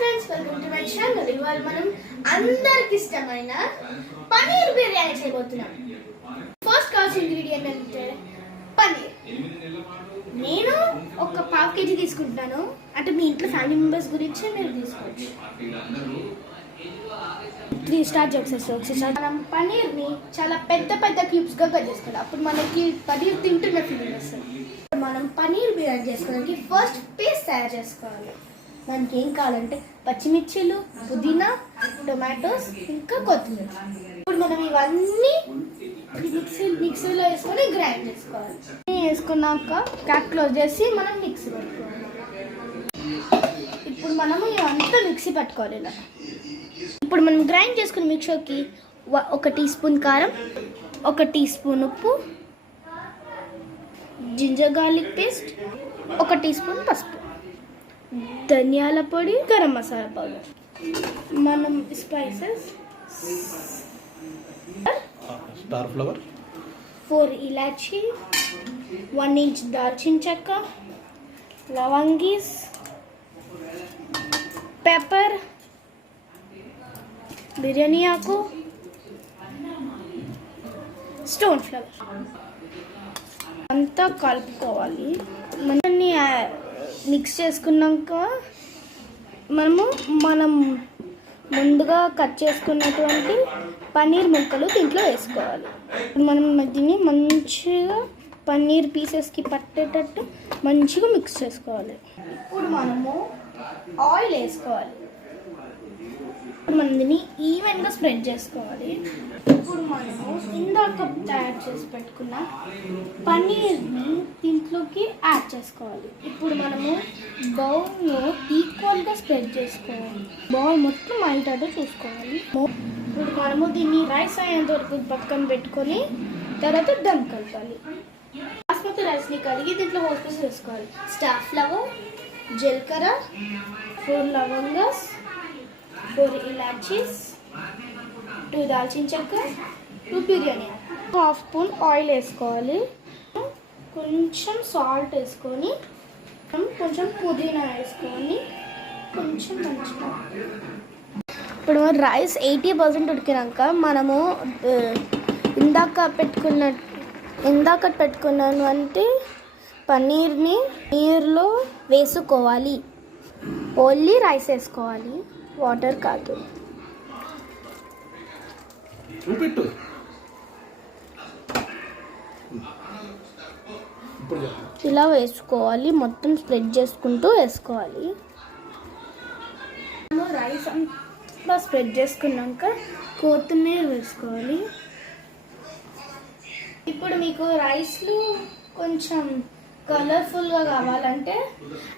Friends, welcome to my channel. ఇవాళ మనం అందరికి ఇష్టమైన పన్నీర్ బిర్యానీ చేయబోతున్నాం. ఫస్ట్ కావాల్సిన ఇంగ్రీడియంట్ అంటే పన్నీర్. నేను ఒక 1/2 kg తీసుకుంటున్నాను. అంటే మీ ఇంట్లో ఫ్యామిలీ మెంబర్స్ గురించి మీరు తీసుకోవచ్చు. స్టార్ట్ చేసేస్తాం. మనం పన్నీర్ని చాలా పెద్ద పెద్ద క్యూబ్స్గా కట్ చేసుకోవాలి. అప్పుడు మనకి పన్నీర్ తింటున్న ఫీలింగ్ వస్తుంది. మనం పన్నీర్ బిర్యానీ చేసుకోవడానికి ఫస్ట్ పేస్ట్ తయారు చేసుకోవాలి. మనకి ఏం కావాలంటే పచ్చిమిర్చిలు, పుదీనా, టొమాటోస్, ఇంకా కొత్తిమీర. ఇప్పుడు మనం ఇవన్నీ మిక్సీలో వేసుకొని గ్రైండ్ చేసుకోవాలి. వేసుకున్నాక క్యాప్ క్లోజ్ చేసి మనం మిక్సీ పెట్టుకోవాలి. ఇప్పుడు మనము ఇవంతా మిక్సీ పట్టుకోవాలి ఇలా. ఇప్పుడు మనం గ్రైండ్ చేసుకున్న మిక్సర్కి 1 టీ స్పూన్ కారం, 1 టీ స్పూన్ ఉప్పు, ginger garlic paste, 1 teaspoon పసుపు, ధనియాల పొడి, గరం మసాలా పౌడర్. మనం స్పైసెస్ స్టార్ ఫ్లవర్, 4 ఇలాచీ, 1 ఇంచ్ దాల్చిన చెక్క, లవంగీస్, పెప్పర్, బిర్యానీ ఆకు, స్టోన్ ఫ్లవర్ అంతా కలుపుకోవాలి. మనని మిక్స్ చేసుకున్నాక మనం ముందుగా కట్ చేసుకున్నటువంటి పన్నీర్ ముక్కలు దీంట్లో వేసుకోవాలి. మనం దీన్ని మంచిగా పన్నీర్ పీసెస్కి పట్టేటట్టు మంచిగా మిక్స్ చేసుకోవాలి. ఇప్పుడు మనము ఆయిల్ వేసుకోవాలి. మనం దీన్ని ఈవెన్గా స్ప్రెడ్ చేసుకోవాలి. ఇప్పుడు మనము ఇందాక తయారు చేసి పెట్టుకున్న పన్నీర్ని దీంట్లోకి యాడ్ చేసుకోవాలి. ఇప్పుడు మనము బౌల్లో ఈక్వల్గా స్ప్రెడ్ చేసుకోవాలి. బౌల్ మొత్తం అయ్యేటట్టు చూసుకోవాలి. ఇప్పుడు మనము దీన్ని రైస్ అయ్యేంత వరకు పక్కన పెట్టుకొని తర్వాత దమ్ కలపాలి. బాస్మతి రైస్ని కడిగి దీంట్లో పోసి వేసుకోవాలి. స్టార్ ఫ్లవర్, జీలకర్ర, 4 లవంగాస్, 4 ఇలాచీస్, 2 దాల్చిన చెక్క, 2 బిర్యానీ, 1/2 స్పూన్ ఆయిల్ వేసుకోవాలి. కొంచెం సాల్ట్ వేసుకొని కొంచెం పుదీనా వేసుకొని కొంచెం మంచిగా. ఇప్పుడు రైస్ 80% ఉడికినాక మనము ఇందాక పెట్టుకున్నాను అంటే పన్నీర్ని నీరులో వేసుకోవాలి. ఓన్లీ రైస్ వేసుకోవాలి, వాటర్ కాదు. ఇలా వేసుకోవాలి. మొత్తం స్ప్రెడ్ చేసుకుంటూ వేసుకోవాలి. రైస్ అంతా స్ప్రెడ్ చేసుకున్నాక కొత్తిమీర వేసుకోవాలి. ఇప్పుడు మీకు రైస్లు కొంచెం కలర్ఫుల్గా కావాలంటే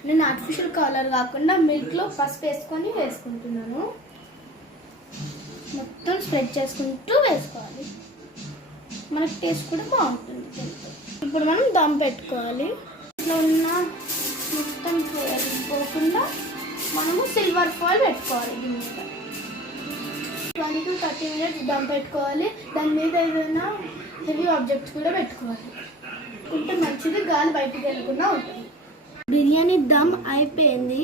నేను ఆర్టిఫిషియల్ కలర్ కాకుండా మిల్క్లో పసుపు వేసుకొని వేసుకుంటున్నాను. మొత్తం స్ప్రెడ్ చేసుకుంటూ వేసుకోవాలి. మనకి టేస్ట్ కూడా బాగుంటుంది. ఇప్పుడు మనం దమ్ పెట్టుకోవాలి. ఇట్లా ఉన్న మొత్తం పోకుండా మనము సిల్వర్ ఫాయిల్ పెట్టుకోవాలి. దీని మీద 20 to 30 minutes దమ్ పెట్టుకోవాలి. దాని మీద ఏదైనా హెవీ ఆబ్జెక్ట్స్ కూడా పెట్టుకోవాలి. ఉంటే మంచిది, గాలి బయటికి వెళ్ళకుండా ఉంటుంది. బిర్యానీ దమ్ అయిపోయింది.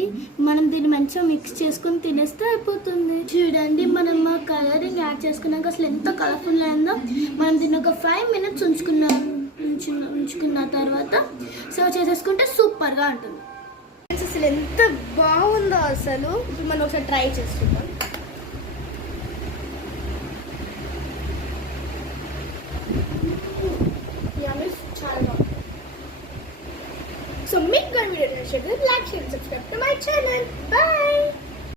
మనం దీన్ని మంచిగా మిక్స్ చేసుకొని తినేస్తే అయిపోతుంది. చూడండి, మనం కలరింగ్ యాడ్ చేసుకున్నాక అసలు ఎంత కలర్ఫుల్ అయిందో. మనం దీన్ని ఒక 5 minutes ఉంచుకున్న తర్వాత సర్వ్ చేసేసుకుంటే సూపర్గా ఉంటుంది. అసలు ఎంత బాగుందో అసలు. ఇప్పుడు మనం ఒకసారి ట్రై చేస్తున్నాం. చాలా బాగుంది. So make good video, like, share, subscribe to my channel. Bye.